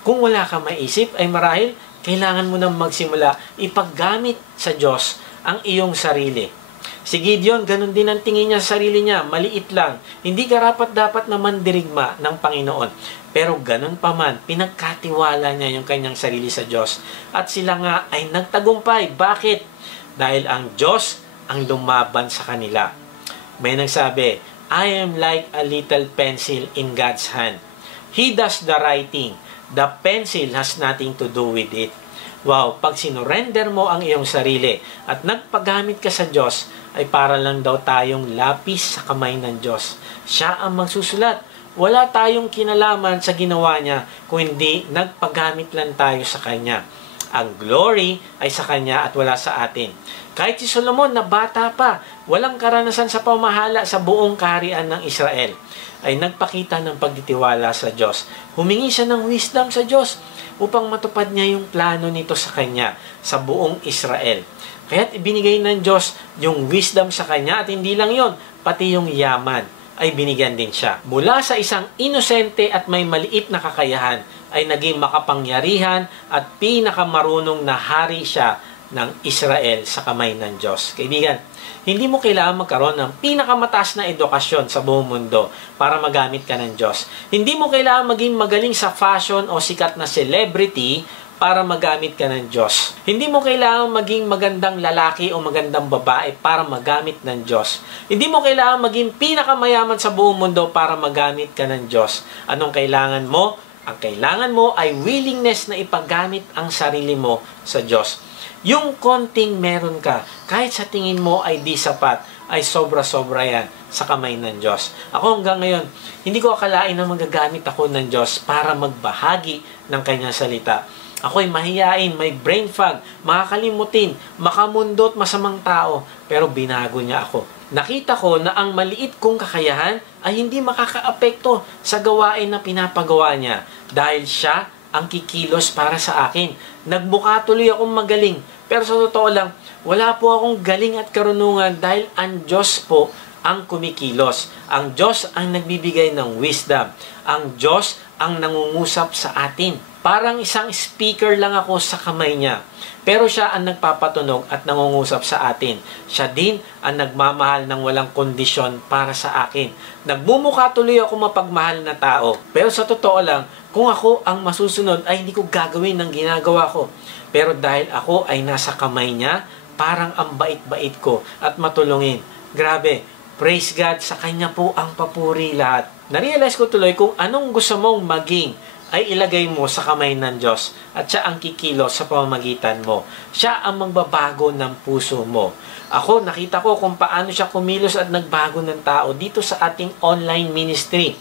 Kung wala kang maisip, ay marahil kailangan mo nang magsimula ipaggamit sa Diyos ang iyong sarili. Si Gideon, ganun din ang tingin niya sa sarili niya, maliit lang. Hindi karapat-dapat na mandirigma ng Panginoon. Pero ganun pa man, pinagkatiwala niya yung kanyang sarili sa Diyos. At sila nga ay nagtagumpay. Bakit? Dahil ang Diyos ang lumaban sa kanila. May nagsabi, I am like a little pencil in God's hand. He does the writing. The pencil has nothing to do with it. Wow, pag sinurrender mo ang iyong sarili at nagpagamit ka sa Diyos, ay para lang daw tayong lapis sa kamay ng Diyos. Siya ang magsusulat. Wala tayong kinalaman sa ginawa niya kung hindi nagpagamit lang tayo sa Kanya. Ang glory ay sa Kanya at wala sa atin. Kahit si Solomon na bata pa, walang karanasan sa pamahala sa buong kaharian ng Israel, ay nagpakita ng pagtitiwala sa Diyos. Humingi siya ng wisdom sa Diyos upang matupad niya yung plano nito sa Kanya, sa buong Israel. Kaya't ibinigay ng Diyos yung wisdom sa Kanya at hindi lang yon, pati yung yaman ay binigyan din siya. Mula sa isang inosente at may maliit na kakayahan, ay naging makapangyarihan at pinakamarunong na hari siya ng Israel sa kamay ng Diyos. Kaibigan, hindi mo kailangan magkaroon ng pinakamataas na edukasyon sa buong mundo para magamit ka ng Diyos. Hindi mo kailangan maging magaling sa fashion o sikat na celebrity para magamit ka ng Diyos. Hindi mo kailangan maging magandang lalaki o magandang babae para magamit ng Diyos. Hindi mo kailangan maging pinakamayaman sa buong mundo para magamit ka ng Diyos. Anong kailangan mo? Ang kailangan mo ay willingness na ipagamit ang sarili mo sa Diyos. Yung konting meron ka, kahit sa tingin mo ay di sapat, ay sobra-sobra yan sa kamay ng Diyos. Ako hanggang ngayon, hindi ko akalain na magagamit ako ng Diyos para magbahagi ng Kanyang salita. Ako'y mahiyain, may brain fog, makakalimutin, makamundot, masamang tao, pero binago niya ako. Nakita ko na ang maliit kong kakayahan ay hindi makakaapekto sa gawain na pinapagawa niya dahil siya ang kikilos para sa akin. Nagmukha tuloy akong magaling, pero sa totoo lang, wala po akong galing at karunungan dahil ang Diyos po ang kumikilos. Ang Diyos ang nagbibigay ng wisdom. Ang Diyos ang nangungusap sa atin. Parang isang speaker lang ako sa kamay niya. Pero siya ang nagpapatunog at nangungusap sa atin. Siya din ang nagmamahal ng walang kondisyon para sa akin. Nagmumukha tuloy ako mapagmahal na tao. Pero sa totoo lang, kung ako ang masusunod ay hindi ko gagawin ng ginagawa ko. Pero dahil ako ay nasa kamay niya, parang ang bait-bait ko at matulungin. Grabe, praise God, sa Kanya po ang papuri lahat. Narealize ko tuloy kung anong gusto mong maging ay ilagay mo sa kamay ng Diyos at siya ang kikilos sa pamamagitan mo. Siya ang magbabago ng puso mo. Ako, nakita ko kung paano siya kumilos at nagbago ng tao dito sa ating online ministry.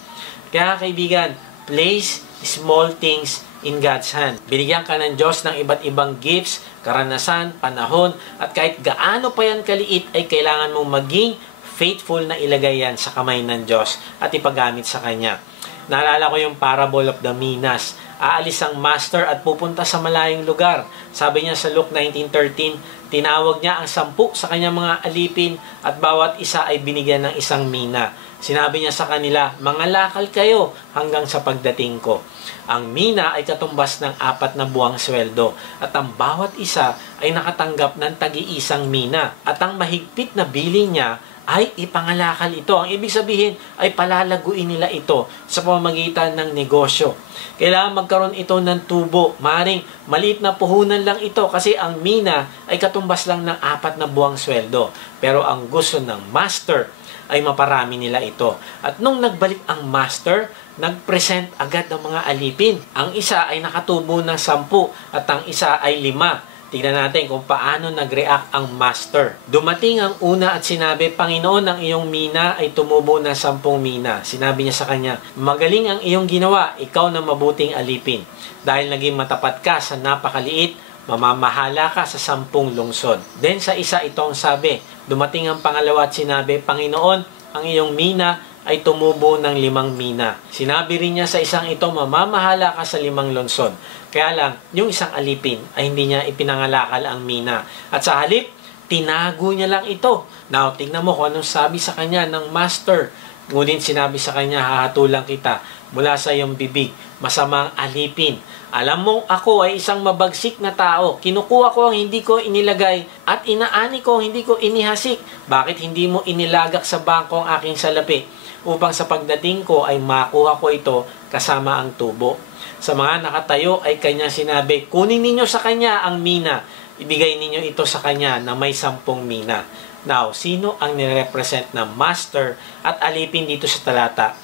Kaya kaibigan, place small things in God's hand. Binigyan ka ng Diyos ng iba't ibang gifts, karanasan, panahon, at kahit gaano pa yan kaliit ay kailangan mong maging faithful na ilagay yan sa kamay ng Diyos at ipagamit sa Kanya. Naalala ko yung parable of the minas. Aalis ang master at pupunta sa malayong lugar. Sabi niya sa Luke 19:13, tinawag niya ang 10 sa kanyang mga alipin at bawat isa ay binigyan ng isang mina. Sinabi niya sa kanila, mangalakal kayo hanggang sa pagdating ko. Ang mina ay katumbas ng 4 na buwang sweldo at ang bawat isa ay nakatanggap ng tagi-isang mina. At ang mahigpit na billing niya ay ipangalakal ito. Ang ibig sabihin ay palalaguin nila ito sa pamamagitan ng negosyo. Kailangan magkaroon ito ng tubo. Maring maliit na puhunan lang ito kasi ang mina ay katumbas lang ng 4 na buwang sweldo. Pero ang gusto ng master ay maparami nila ito. At nung nagbalik ang master, nag-present agad ng mga alipin. Ang isa ay nakatubo ng 10 at ang isa ay 5. Tignan natin kung paano nag-react ang master. Dumating ang una at sinabi, Panginoon, ang iyong mina ay tumubo ng 10 mina. Sinabi niya sa kanya, magaling ang iyong ginawa, ikaw na mabuting alipin. Dahil naging matapat ka sa napakaliit, mamamahala ka sa 10 lungsod. Then sa isa itong sabi, dumating ang pangalawa at sinabi, Panginoon, ang iyong mina ay tumubo ng 5 mina. Sinabi rin niya sa isang ito, mamamahala ka sa 5 lungsod. Kaya lang, yung isang alipin ay hindi niya ipinangalakal ang mina. At sa halip, tinago niya lang ito. Now, tignan mo kung anong sabi sa kanya ng master. Ngunit sinabi sa kanya, hahatulang kita mula sa iyong bibig, masamang alipin. Alam mong ako ay isang mabagsik na tao. Kinukuha ko ang hindi ko inilagay at inaani ko ang hindi ko inihasik. Bakit hindi mo inilagak sa bangko ang aking salapi? Upang sa pagdating ko ay makuha ko ito kasama ang tubo. Sa mga nakatayo ay kanya sinabi, kunin ninyo sa kanya ang mina. Ibigay ninyo ito sa kanya na may 10 mina. Now, sino ang nirepresent na master at alipin dito sa talata?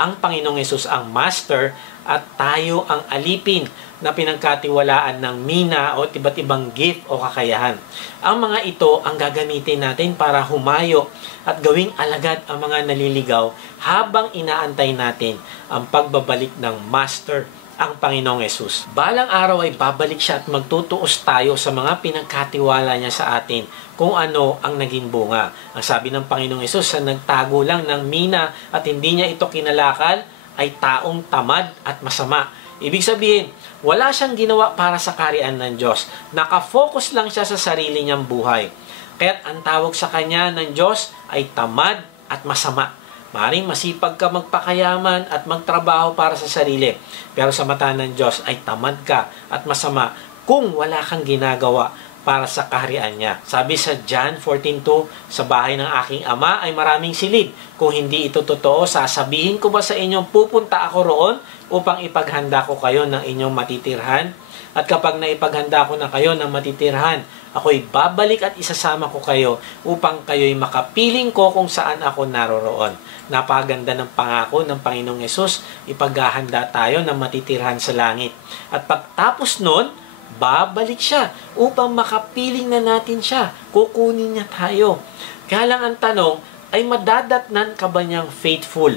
Ang Panginoong Yesus ang master at tayo ang alipin na pinagkatiwalaan ng mina o iba't ibang gift o kakayahan. Ang mga ito ang gagamitin natin para humayo at gawing alagad ang mga naliligaw habang inaantay natin ang pagbabalik ng master, ang Panginoong Yesus. Balang araw ay babalik siya at magtutuos tayo sa mga pinagkatiwala niya sa atin kung ano ang naging bunga. Ang sabi ng Panginoong Yesus, sa nagtago lang ng mina at hindi niya ito kinalakal, ay taong tamad at masama. Ibig sabihin, wala siyang ginawa para sa kaharian ng Diyos. Nakafocus lang siya sa sarili niyang buhay. Kaya't ang tawag sa kanya ng Diyos ay tamad at masama. Maring masipag ka magpakayaman at magtrabaho para sa sarili. Pero sa mata ng Diyos ay tamad ka at masama kung wala kang ginagawa para sa kaharian niya. Sabi sa John 14:2, sa bahay ng aking ama ay maraming silid. Kung hindi ito totoo, sasabihin ko ba sa inyong pupunta ako roon upang ipaghanda ko kayo ng inyong matitirhan? At kapag naipaghanda ko na kayo ng matitirhan, ako'y babalik at isasama ko kayo upang kayo'y makapiling ko kung saan ako naroroon. Napakaganda ng pangako ng Panginoong Yesus, ipaghahanda tayo ng matitirhan sa langit. At pagtapos nun, babalik siya upang makapiling na natin siya. Kukunin niya tayo. Kaya lang ang tanong ay madadatnan ka ba niyang faithful?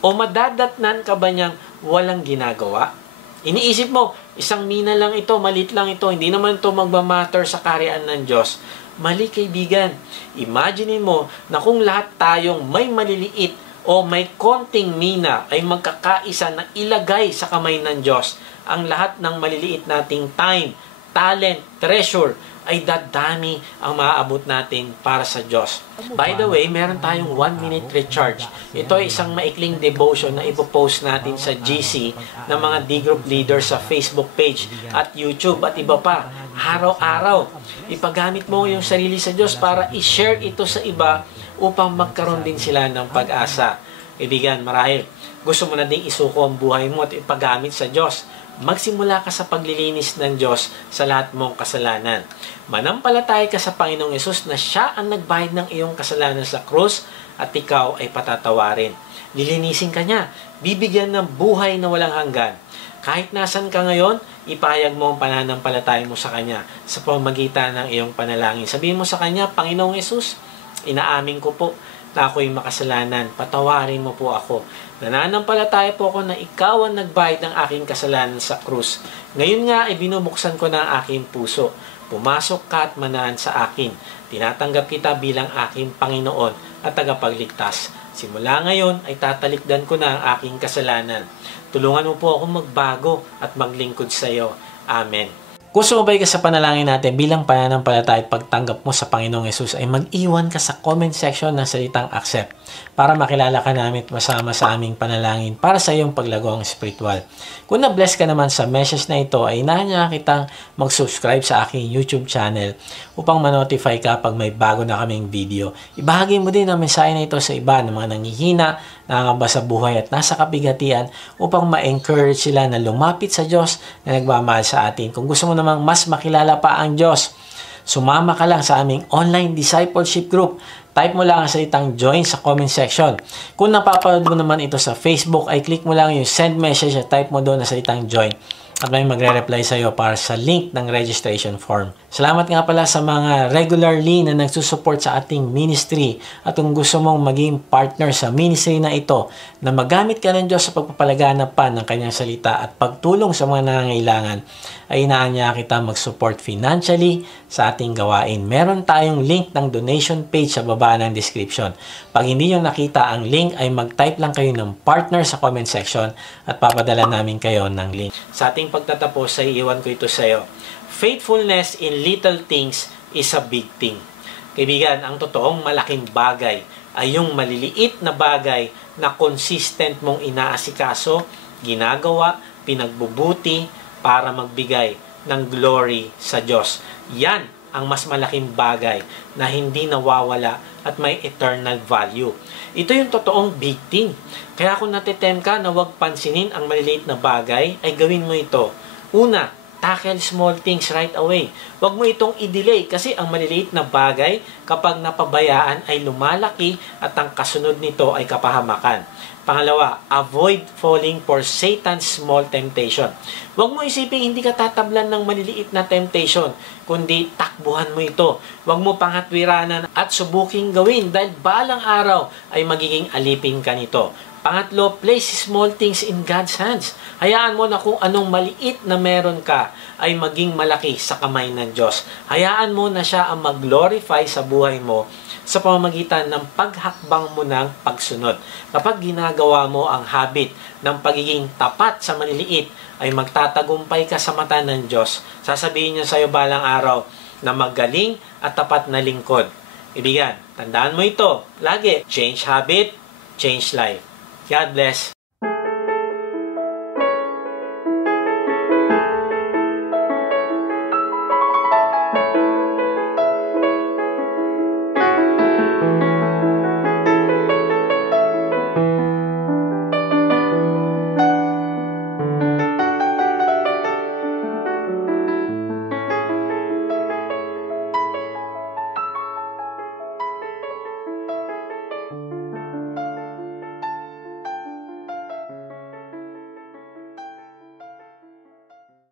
O madadatnan ka ba niyang walang ginagawa? Iniisip mo, isang mina lang ito, malit lang ito, hindi naman ito magmamatter sa kaharian ng Diyos. Mali kaibigan. Imagine mo na kung lahat tayong may maliliit o may konting mina ay magkakaisa na ilagay sa kamay ng Diyos ang lahat ng maliliit nating time, talent, treasure, ay dadami ang maaabot natin para sa Diyos. By the way, meron tayong 1-minute recharge. Ito ay isang maikling devotion na ipopost natin sa GC ng mga D-group leaders sa Facebook page at YouTube at iba pa. Araw-araw, ipagamit mo yung sarili sa Diyos para i-share ito sa iba upang magkaroon din sila ng pag-asa. Kaibigan, marahil gusto mo na ding isuko ang buhay mo at ipagamit sa Diyos. Magsimula ka sa paglilinis ng Diyos sa lahat mong kasalanan. Manampalataya ka sa Panginoong Yesus na Siya ang nagbayad ng iyong kasalanan sa krus at ikaw ay patatawarin. Lilinisin ka niya, bibigyan ng buhay na walang hanggan. Kahit nasan ka ngayon, ipahayag mo ang pananampalataya mo sa Kanya sa pamamagitan ng iyong panalangin. Sabihin mo sa Kanya, Panginoong Yesus, inaamin ko po na ako'y makasalanan. Patawarin mo po ako. Nananampalataya po ako na ikaw ang nagbayad ng aking kasalanan sa krus. Ngayon nga ay binubuksan ko na ang aking puso. Pumasok ka at manahan sa akin. Tinatanggap kita bilang aking Panginoon at tagapagligtas. Simula ngayon ay tatalikdan ko na ang aking kasalanan. Tulungan mo po ako magbago at maglingkod sa iyo. Amen. Kung sumabay ka sa panalangin natin bilang pananampalataya at pagtanggap mo sa Panginoong Yesus ay mag-iwan ka sa comment section ng salitang accept para makilala ka namin at masama sa aming panalangin para sa iyong paglagong spiritual. Kung na-bless ka naman sa message na ito ay inaanya kitang mag-subscribe sa aking YouTube channel upang ma-notify ka pag may bago na kaming video. Ibahagi mo din ang mensahe na ito sa iba ng mga nanghihina, nakakaba sa buhay at nasa kabigatian upang ma-encourage sila na lumapit sa Diyos na nagmamahal sa atin. Kung gusto mo namang mas makilala pa ang Diyos, sumama ka lang sa aming online discipleship group. Type mo lang ang salitang join sa comment section. Kung napapanood mo naman ito sa Facebook, ay click mo lang yung send message at type mo doon ang salitang join. At may magre-reply sa iyo para sa link ng registration form. Salamat nga pala sa mga regularly na nagsusupport sa ating ministry. At kung gusto mong maging partner sa ministry na ito, na magamit ka ng Diyos sa pagpapalaganap pa ng kanyang salita at pagtulong sa mga nangangailangan, ay inaanya kita mag-support financially sa ating gawain. Meron tayong link ng donation page sa baba ng description. Pag hindi nyo nakita ang link, ay mag-type lang kayo ng partner sa comment section at papadala namin kayo ng link. Sa ating pagtatapos, ay iwan ko ito sa iyo. Faithfulness in little things is a big thing. Kaibigan, ang totoong malaking bagay ay yung maliliit na bagay na consistent mong inaasikaso, ginagawa, pinagbubuti para magbigay ng glory sa Diyos. Yan ang mas malaking bagay na hindi nawawala at may eternal value. Ito yung totoong big thing. Kaya kung natitem ka na huwag pansinin ang maliliit na bagay, ay gawin mo ito. Una, tackle small things right away. Huwag mo itong i-delay kasi ang maliliit na bagay kapag napabayaan ay lumalaki at ang kasunod nito ay kapahamakan. Pangalawa, avoid falling for Satan's small temptation. Huwag mo isipin hindi ka tatablan ng maliliit na temptation, kundi takbuhan mo ito. Huwag mo pangatwiranan at subuking gawin dahil balang araw ay magiging alipin ka nito. Pangatlo, place small things in God's hands. Hayaan mo na kung anong maliit na meron ka ay maging malaki sa kamay ng Diyos. Hayaan mo na siya ang mag-glorify sa buhay mo sa pamamagitan ng paghakbang mo ng pagsunod. Kapag ginagawa mo ang habit ng pagiging tapat sa maliliit, ay magtatagumpay ka sa mata ng Diyos. Sasabihin niya sa iyo balang araw na magaling at tapat na lingkod. Ibigan, tandaan mo ito. Lagi, change habit, change life. God bless.